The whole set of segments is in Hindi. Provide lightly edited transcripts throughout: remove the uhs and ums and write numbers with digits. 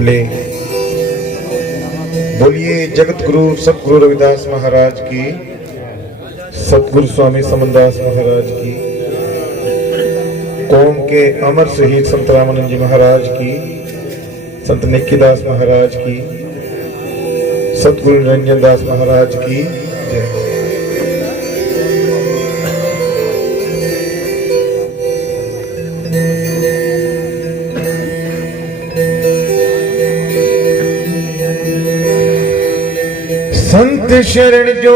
भले। बोलिए जगत गुरु सतगुरु रविदास महाराज की, सतगुरु स्वामी समनदास महाराज की, कौम के अमर शहीद संत रामानंद जी महाराज की, संत निक्कीदास महाराज की, सतगुरु निरंजन दास महाराज की जय। संत शरण जो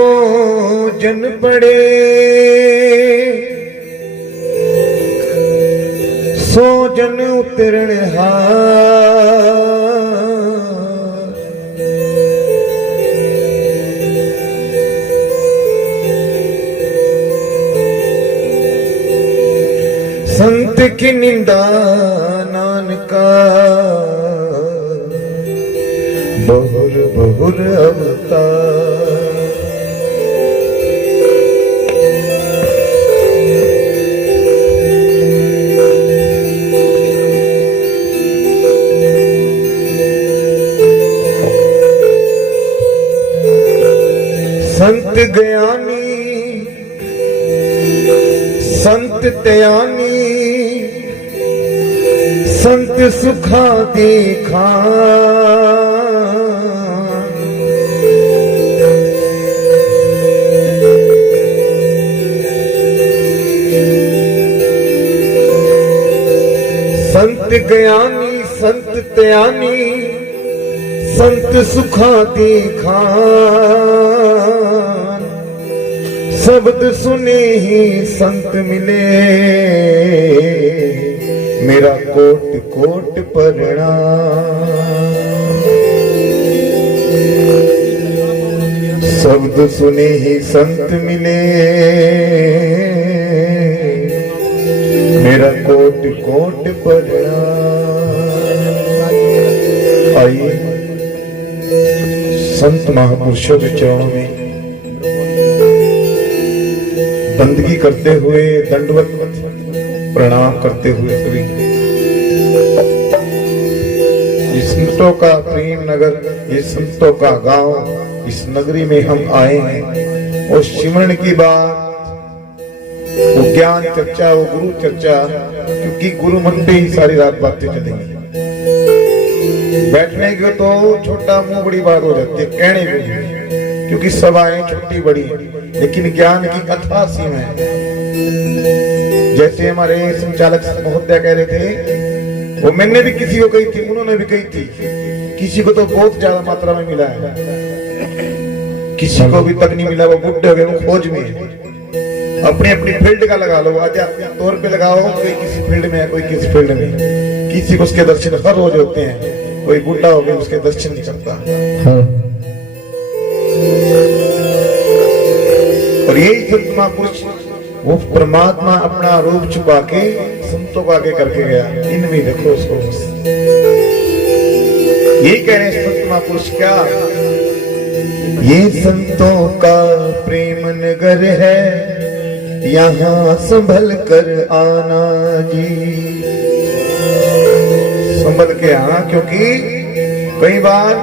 जन पड़े, सो जन उतरण हार। संत की निंदा नानका, बहुर बहुर अवतार। संत ज्ञानी संत त्यानी, संत सुखा देखा। संत ज्ञानी संत त्यानी, संत सुखा देखा। शब्द सुने ही संत मिले, मेरा कोट कोट प्रणाम। शब्द सुने ही संत मिले, मेरा कोट कोट प्रणाम। आइए संत महापुरुषों के चरणों में बंदगी करते हुए, दंडवत प्रणाम करते हुए सभी। ये संतों का प्रेम नगर, ये संतों का गांव, इस नगरी में हम आए हैं। और सिमरन की बात, वो ज्ञान चर्चा, वो गुरु चर्चा, क्योंकि गुरु मन पे ही सारी रात बातें चलेंगी। बैठने की तो छोटा मुंह बड़ी बात हो जाती है, कहने की, क्योंकि सभाएं छोटी बड़ी, लेकिन ज्ञान की अथाह सीमा है। जैसे हमारे संचालक महोदय कह रहे थे, वो मैंने भी किसी को कही थी, उन्होंने भी कही थी, किसी को तो बहुत ज्यादा मात्रा में मिला है, किसी को भी तक नहीं मिला, वो बुढ़े हो गए, वो खोज में है। अपनी अपनी फील्ड का लगा लो, आध्यात्मिक तौर पे लगाओ, कोई किसी फील्ड में है, कोई किसी फील्ड में। किसी को उसके दर्शन हर रोज होते हैं, कोई बुढ़ा हो गया उसके दर्शन नहीं करता। और यही संत महापुरुष, वो परमात्मा अपना रूप छुपा के संतों को आगे करके गया। इनमें देखो उसको, यही कह रहे हैं संत महापुरुष क्या, ये संतों का प्रेम नगर है, यहाँ संभल कर आना जी। संभल के आना, क्योंकि कई बार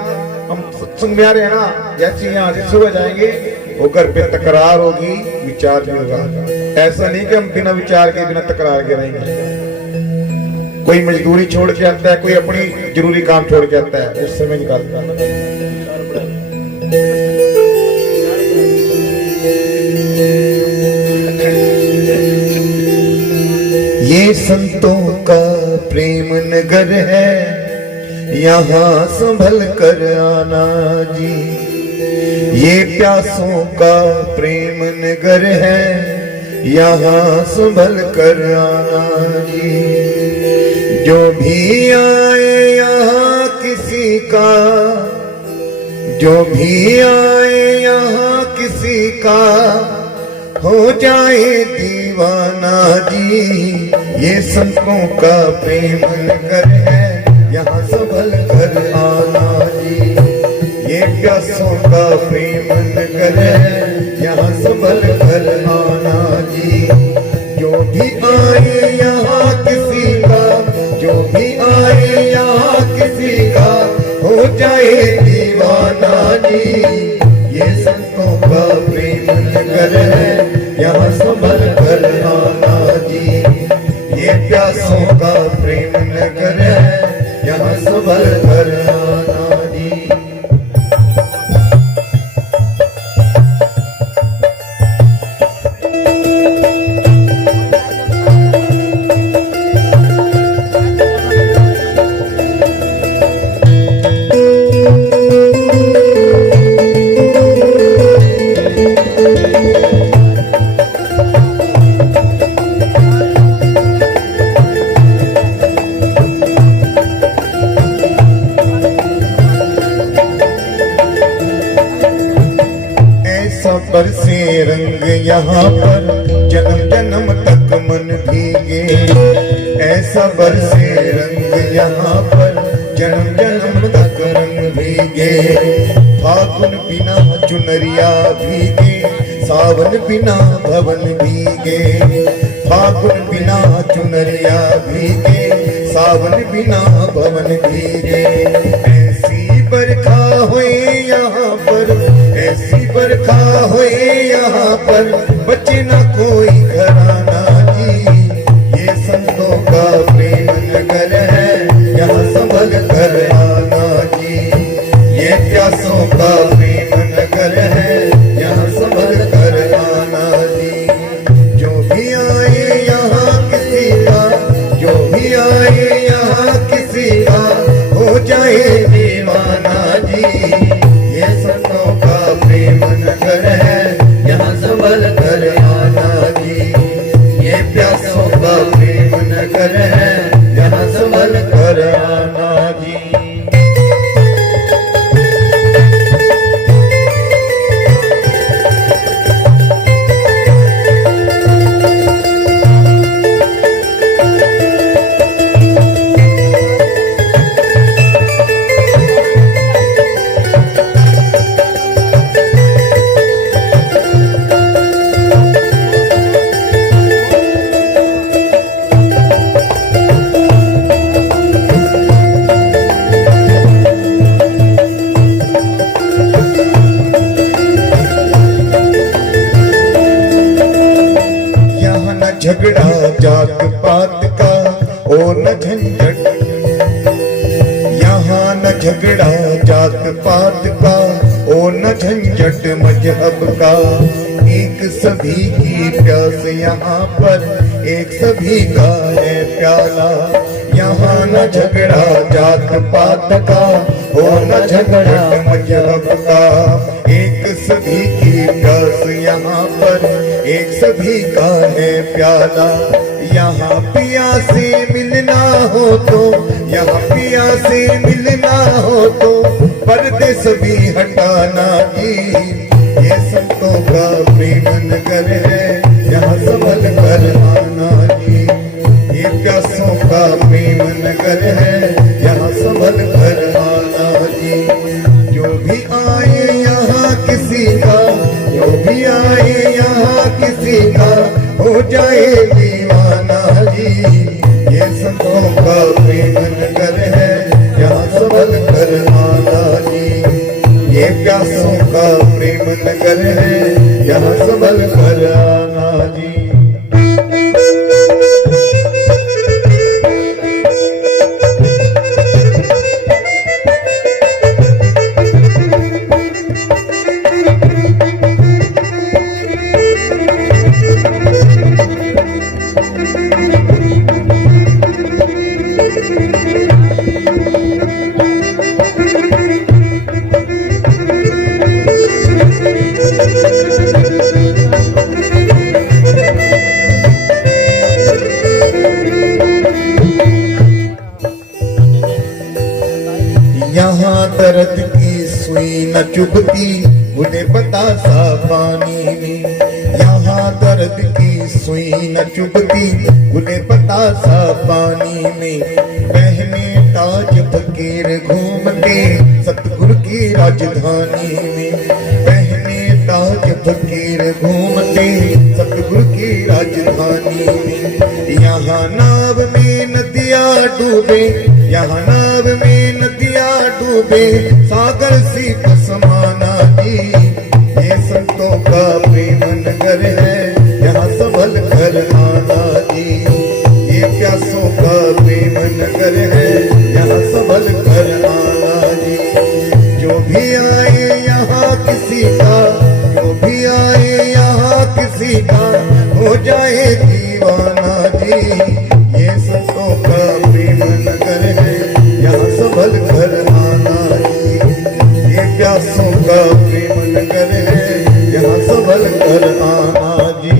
हम सत्संग में आ रहे हैं ना, जैसे यहाँ से सुबह जाएंगे, वो घर पे तकरार होगी, विचार भी होगा। ऐसा नहीं कि हम बिना विचार के, बिना तकरार के रहेंगे। कोई मजदूरी छोड़ के आता है, कोई अपनी जरूरी काम छोड़ के आता है, उस समय निकालता है। ये संतों का प्रेम नगर है, यहाँ संभल कर आना जी। ये प्यासों का प्रेम नगर है, यहाँ संभल कर आना जी। जो भी आए यहाँ किसी का, जो भी आए यहाँ किसी का, हो जाए दीवाना जी। ये संतों का प्रेम नगर है, यहाँ संभल कर आना जी। ये प्यासों का प्रेम नगर है, यहाँ संभल कर आना जी। जो भी आए यहाँ किसी का, जो भी आए यहाँ किसी का, हो जाए दीवाना जी। ये संतों का प्रेम नगर है, यहाँ संभल कर आना जी। ये प्यासों का प्रेम नगर है, यहाँ संभल कर आना जी। बरसे रंग यहाँ पर जन्म जन्म तक मन भीगे। ऐसा बरसे रंग यहाँ पर जन्म जन्म तक मन भीगे। फागुन बिना चुनरिया भीगे, सावन बिना भवन भीगे। फागुन बिना चुनरिया भीगे, सावन बिना भवन भीगे। ऐसी बरखा हुई यहाँ पर, ऐसी बरखा हुई यहाँ पर, बचे ना कोई घराना जी। ये संतों का प्रेम नगर है, यहाँ संभल कर आना जी। ये प्यासों का प्रेम नगर है, यहाँ संभल कर आना जी। जो भी आए यहाँ किसी का, जो भी आए यहाँ किसी का, हो जाए दीवाना जी। ये संतों का प्रेम नगर है, यहाँ संभल कर आना जी। ये प्यासों का प्रेम नगर है, यहाँ संभल कर आना जी। झगड़ा जात पात का ओ न झंझट, यहाँ न झगड़ा जात पात का ओ न झंझट मजहब का। एक सभी की प्यास यहाँ पर, एक सभी का है प्याला। यहाँ न झगड़ा जात पात का ओ न झगड़ा मजहब का। एक सभी की प्यास यहाँ पर, एक सभी का है प्याला। यहाँ पिया से मिलना हो तो, यहाँ पिया से मिलना हो तो, पर्दे सभी हटाना जी। ये संतों का प्रेम नगर है, यहाँ संभल कर आना जी। ये प्यासों का प्रेम नगर है, यहाँ संभल कर आना जी। जो भी आए यहाँ किसी का, जो भी आए यहाँ किसी का, हो जाए दीवाना जी। ये संतों का प्रेम नगर है, यहाँ संभल कर आना जी। ये प्यासों का प्रेम नगर है, यहाँ संभल कर आना जी। यहाँ दर्द की सुई न चुभती मुझे बतासा पानी में। यहाँ दर्द की सुई न चुभती मुझे बतासा पानी में। बहने ताज फकीर घूमते सतगुरु की राजधानी में। बहने ताज फकीर घूमते सतगुरु की राजधानी में। यहाँ नाव में नदियाँ डूबे, यहाँ नाव में नदियाँ डूबे सागर सी समाना जी। ये संतों का प्रेम नगर है, यहाँ सबल कर आना जी। ये प्यासों का प्रेम नगर है, यहाँ सबल कर आना जी। जो भी आए यहाँ किसी का, जो भी आए यहाँ किसी का हो जाए दीवाना जी। ये संतों का प्रेम नगर है, यहाँ सबल कर आना जी। ये प्यासों का प्रेम नगर है, यहाँ सबल कर आना जी।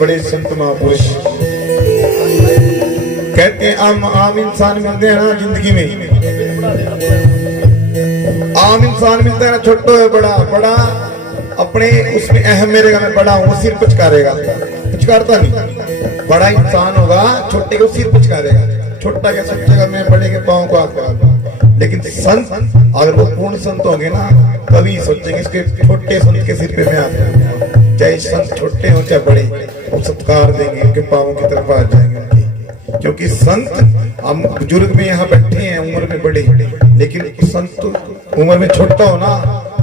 बड़े संत महापुरुष कहते हैं आम इंसान मिलते हैं ना जिंदगी में, आम इंसान मिलता है ना, छोटा है बड़ा, बड़ा अपने उसमें अहम मेरे मैं बड़ा हूं, सिर पुचकारेगा, पुचकारता नहीं। बड़ा इंसान होगा छोटे को सिर पुचकारेगा, छोटा क्या सोचेगा मैं बड़े के पांव को हाथ लगा। लेकिन संत अगर वो पूर्ण संत होंगे ना, कभी सोचेंगे इसके छोटे संत के सिर पे मैं हाथ लगाऊंगा। चाहे संत छोटे हो चाहे बड़े, वो सत्कार देंगे, उनके पांवों की तरफ आ जाएंगे उनकी। क्योंकि संत हम बुजुर्ग भी यहाँ बैठे हैं उम्र में बड़े, लेकिन संत उम्र में छोटा हो ना,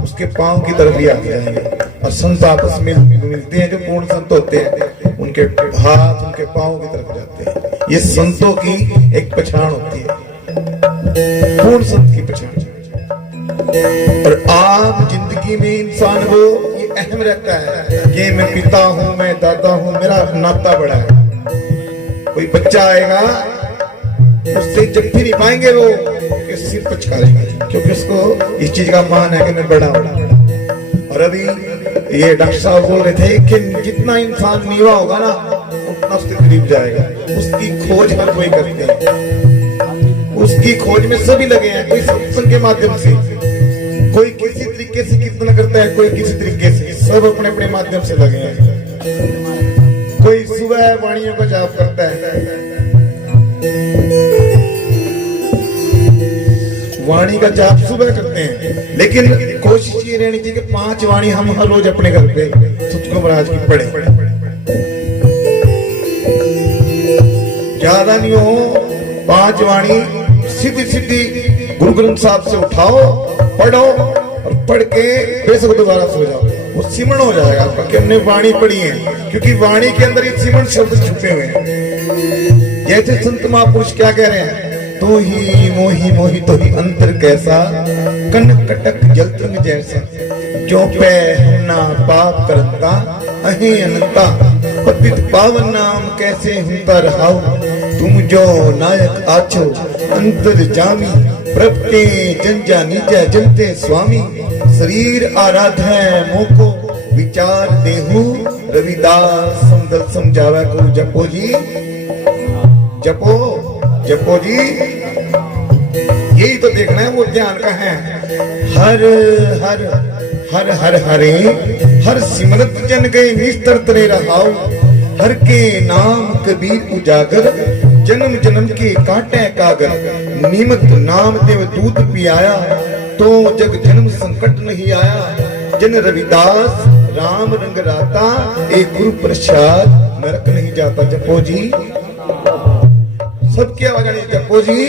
उसके पांव की तरफ ही आ जाएंगे। और संत आपस में मिलते हैं, जो पूर्ण संत होते हैं उनके हाथ उनके पांव की तरफ जाते हैं। ये संतों की एक पहचान होती है, पूर्ण संत की पहचान। और आम जिंदगी में इंसान को ये अहम रहता है कि मैं पिता हूं, मैं दादा हूं, मेरा नाता बड़ा है। कोई बच्चा आएगा उससे जब भी नहीं पाएंगे वो सिर पचकारेंगे, क्योंकि उसको इस चीज का मान है कि मैं बड़ा हूं। और अभी ये डॉक्टर साहब बोल रहे थे कि जितना इंसान नीवा होगा ना उतना उसके करीब जाएगा। उसकी खोज हर कोई करते हैं, उसकी खोज में सभी लगे हैं, कोई सत्संग के माध्यम से, कोई किसी तरीके से कीर्तन करता है, कोई किसी तरीके से, सब अपने अपने माध्यम से लगे हैं। कोई सुबह वाणियों का जाप करता है, वाणी का जाप सुबह करते हैं, लेकिन कोशिश ये रहनी चाहिए कि 5 वाणी हम हर रोज अपने घर पे सतगुरु महाराज की पढ़े। ज्यादा नहीं हो, 5 वाणी सीधी सीधी गुरु ग्रंथ साहब से उठाओ, पढ़ो, और पढ़ के बेशक दोबारा सो जाओ, वो सिमरण हो जाएगा आपका कि हमने वाणी पढ़ी है। क्योंकि वाणी के अंदर ये सिमरण शब्द छुपे हुए हैं। जैसे संत महापुरुष क्या कह रहे हैं, तो ही मोही मोही तो ही अंतर कैसा, कन कटक जलतंग जैसा, जो पे होना पाप करता अहे अनंता, पतित पावन नाम कैसे हुंता रहाओ, तुम जो नायक आछो अंतर जामी, प्रभ के जन जानीजा जनते स्वामी, शरीर आराध है मोको विचार देहु, रविदास समदल समझावा को जपो जी, जपो जपो जी। यही तो देखना है, वो ध्यान का है। हर हर हर हर हरे हर सिमरत जन गए निस्तर तरे रहाओ, हर के नाम कबीर उजागर, जन्म जन्म के काटे कागर, नियमित नाम देव दूध पियाया, तो जग जन्म संकट नहीं आया, जन रविदास राम रंग राता, एक गुरु प्रसाद नरक नहीं जाता। जपो जी, सबकी आवाज आनी, जपो जी।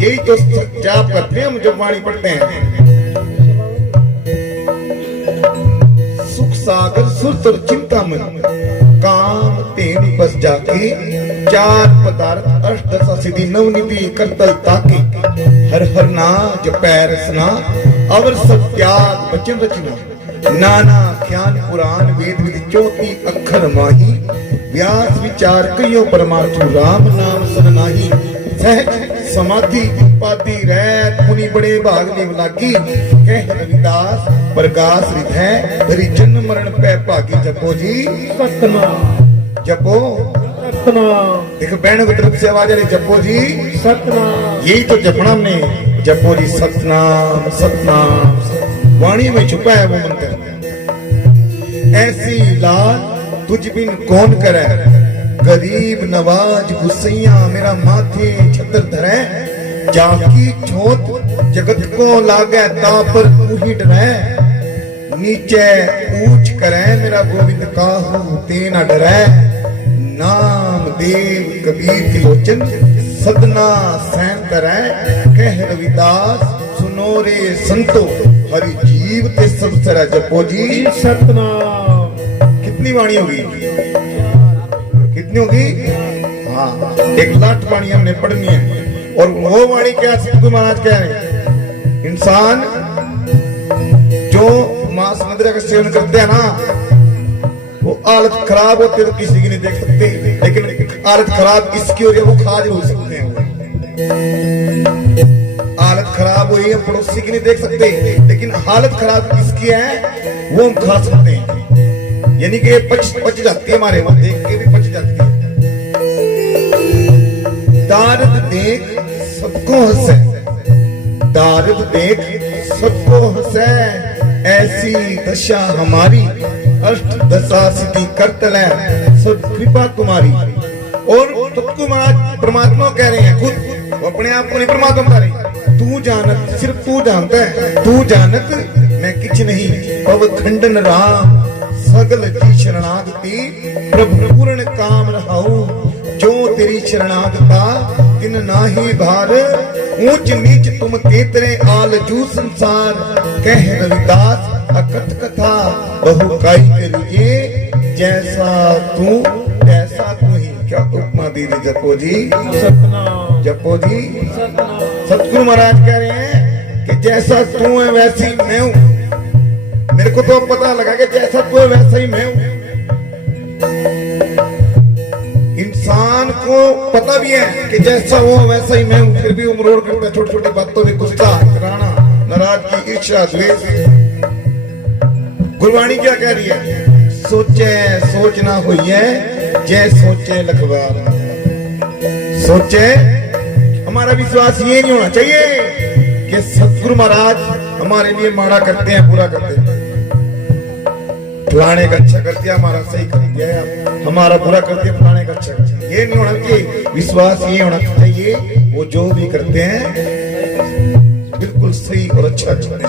यही तो जाप करते हैं हम जब वाणी पढ़ते हैं। सुख सागर सुरतर चिंता मन, काम तेन बस जाके, 4 पदार्थ अष्ट दशा सिद्धि नवनिधि करतल ताके, हर हर ना जपैर रसना, अवर सब त्याग वचन रचना, नाना ज्ञान पुराण वेद विधि 34 अक्षर माही, व्यास विचार कहियो परमार्थु राम नाम सब नाही सहज समाधि उपाधि रैत मुनि बड़े भाग लिव लागी कह रविदास प्रकाश हृदय धरि जन्म मरण पै भागी जपो जी सतनाम जपो सतनाम देखो बहनों की तरफ से आवाज आ रही जपो जी सतनाम। यही तो जपना हमने जपो जी सतनाम सतनाम वाणी में छुपा है वो मंत्र ऐसी लाल तुझ बिन कौन करे गरीब नवाज गुसैया मेरा माथे छतर धरे जाकी छोट जगत को लागे ता पर तू ही डरे नीचे ऊंच करे मेरा गोविंद काहू ते न डरे नाम देव कबीर की लोचन सदना सहन करे कह रविदास सुनो रे संतो हरि जीव ते सब सरा जपो जी सतनाम। कितनी वाणी होगी कितनी होगी हाँ 1,00,000 वाणी हमने पढ़नी है और वो वाणी क्या सतगुरु महाराज कह रहे हैं इंसान जो मांस मदिरा का सेवन करते हैं ना वो हालत खराब होती है तो किसी की नहीं देख सकते लेकिन हालत खराब किसकी हो रही है वो खा जरूर सकते हैं हालत खराब हुई है पड़ोसी की नहीं देख सकते लेकिन हालत खराब किसकी है वो हम खा सकते हैं यानी कि पच जाती है हमारे वो देख के भी पच जाती है दारद देख सबको हंसे दारद देख सबको हंसे ऐसी दशा हमारी अष्ट दशा सिद्धि करतल सब कृपा तुम्हारी और तुमको महाराज परमात्मा कह रहे हैं खुद वो अपने आप को नहीं परमात्मा बता रहे तू जानत सिर्फ तू जानता है तू जानत मैं किछ नहीं पव खंडन राम सगल की शरणागति प्रभु पूर्ण काम रहाऊ जो तेरी शरणागता तिन नाही भार ऊंच नीच तुम तेतरे आल जू संसार कह रविदास अकथ कथा बहु काई करिए जैसा तू तैसा तू ही क्या उपमा दी जपो जी सतनाम जपो जी सतनाम। सतगुरु महाराज कह रहे हैं कि जैसा तू है वैसी मैं हूं मेरे को तो पता लगा कि जैसा तू है वैसा ही मैं हूं इंसान को पता भी है कि जैसा वो वैसा ही मैं हूं फिर भी उमरोड़ करता है छोटी छोटी बातों में गुस्सा कराना नाराजगी ईर्ष्या द्वेष गुरबाणी क्या कह रही है सोचे सोचना हुई है जय सोचे लखवार सोचे हमारा विश्वास ये नहीं होना चाहिए कि सतगुरु महाराज हमारे लिए माड़ा करते हैं बुरा करते हैं फलाने का अच्छा कर दिया हमारा सही कर दिया हमारा बुरा कर दिया फलाने का अच्छा कर दिया ये नहीं होना चाहिए विश्वास ये होना चाहिए वो जो भी करते हैं बिल्कुल सही और अच्छा करते हैं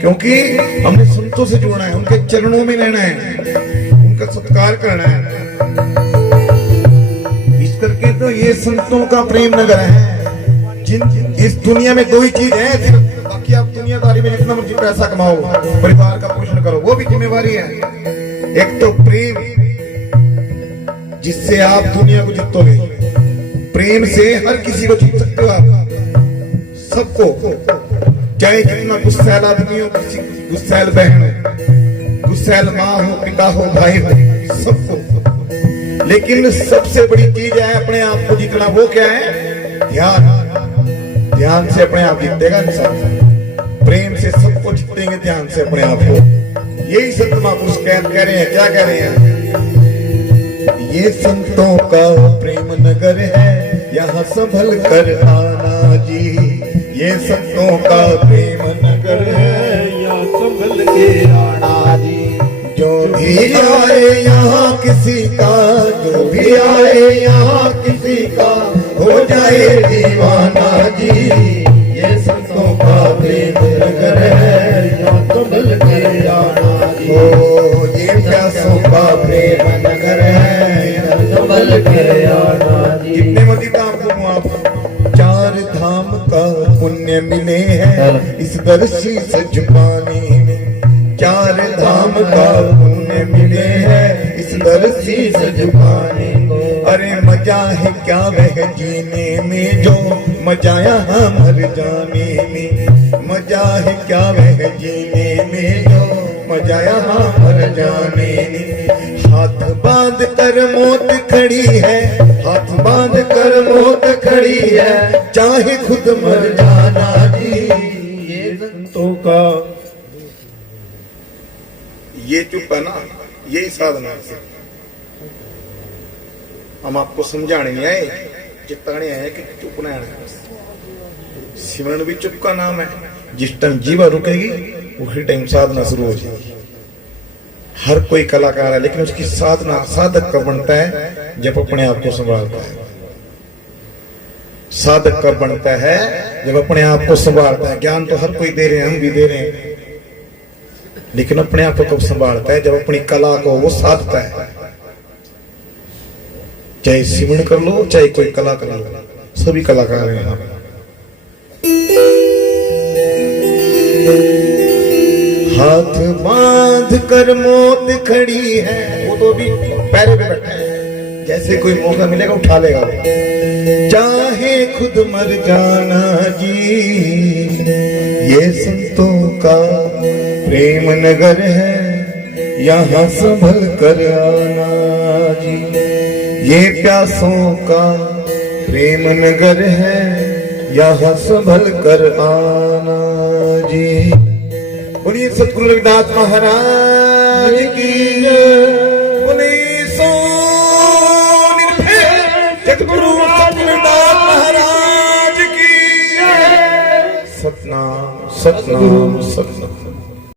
क्योंकि हमने संतों से जुड़ना है उनके चरणों में रहना है उनका सत्कार करना है इस करके तो ये संतों का प्रेम नगर है जिन इस दुनिया में दो ही चीज है सिर्फ बाकी आप दुनियादारी में जितना मर्जी पैसा कमाओ परिवार का पोषण करो वो भी जिम्मेवारी है एक तो प्रेम जिससे आप दुनिया को जीतोगे प्रेम से हर किसी को जीत सकते हो आप सबको चाहे कितना गुस्सैल आदमी हो किसी गुस्सैल बहन हो गुस्सैल माँ हो पिता हो भाई हो सबको लेकिन सबसे बड़ी चीज है अपने आप को जीतना वो क्या है ध्यान ध्यान से अपने आप जीतेगा इंसान प्रेम से सबको जीतेंगे ध्यान से अपने आप को यही संत महापुरुष कह रहे हैं क्या कह रहे हैं ये संतों का प्रेम नगर है यहाँ संभल कर आना जी ये संतों का प्रेम नगर है या संभल के आना जी जो भी आए यहाँ किसी का जो भी आए यहाँ किसी का हो जाए दीवाना जी ये संतों का प्रेम नगर है या संभल के आना जी ओ ये प्यासों का प्रेम नगर है या संभल के आना जी। कितने मर्जी धाम घूमो आप चार धाम का पुण्य मिले हैं इस दर्शी सजपाने में चार धाम का पुण्य मिले हैं इस दर्शी सजपाने अरे मजा है क्या वह जीने में जो मजा यहाँ मर जाने में मजा है क्या वह जीने में जो मजा यहाँ मर जाने दी। हाथ बांध कर मौत खड़ी है, हाथ बांध कर मौत खड़ी है, चाहे खुद मर जाना जी। ये संतों का ये चुप है ना, यही साधना है। हम आपको समझाने नहीं आए, चिताने आए कि चुप ना आना। सिमरन भी चुप का नाम है। जिस टाइम जीवा रुकेगी उसी टाइम साधना शुरू हो जाएगी। हर कोई कलाकार है, लेकिन उसकी साधना साधक कब बनता है? जब अपने आप को संभालता है। साधक कब बनता है? जब अपने आप को संभालता है। ज्ञान तो हर कोई दे रहे हैं, हम भी दे रहे हैं, लेकिन अपने आप को कब संभालता है? जब अपनी कला को वो साधता है। चाहे सिमरन कर लो, चाहे कोई कला कर लो, सभी कलाकार हैं यहाँ। हाथ बांध कर मौत खड़ी है, वो तो भी पैरों पे बैठा है, जैसे कोई मौका मिलेगा उठा लेगा। चाहे खुद मर जाना जी, ये संतों का प्रेम नगर है, यहाँ संभल कर आना जी। ये प्यासों का प्रेम नगर है, यहाँ संभल कर आना जी। बोलिए सतगुरु रविदास महाराज की जय। बोलिए सो निर्भय सतगुरु रविदास महाराज की जय। सतनाम सतनाम सतनाम।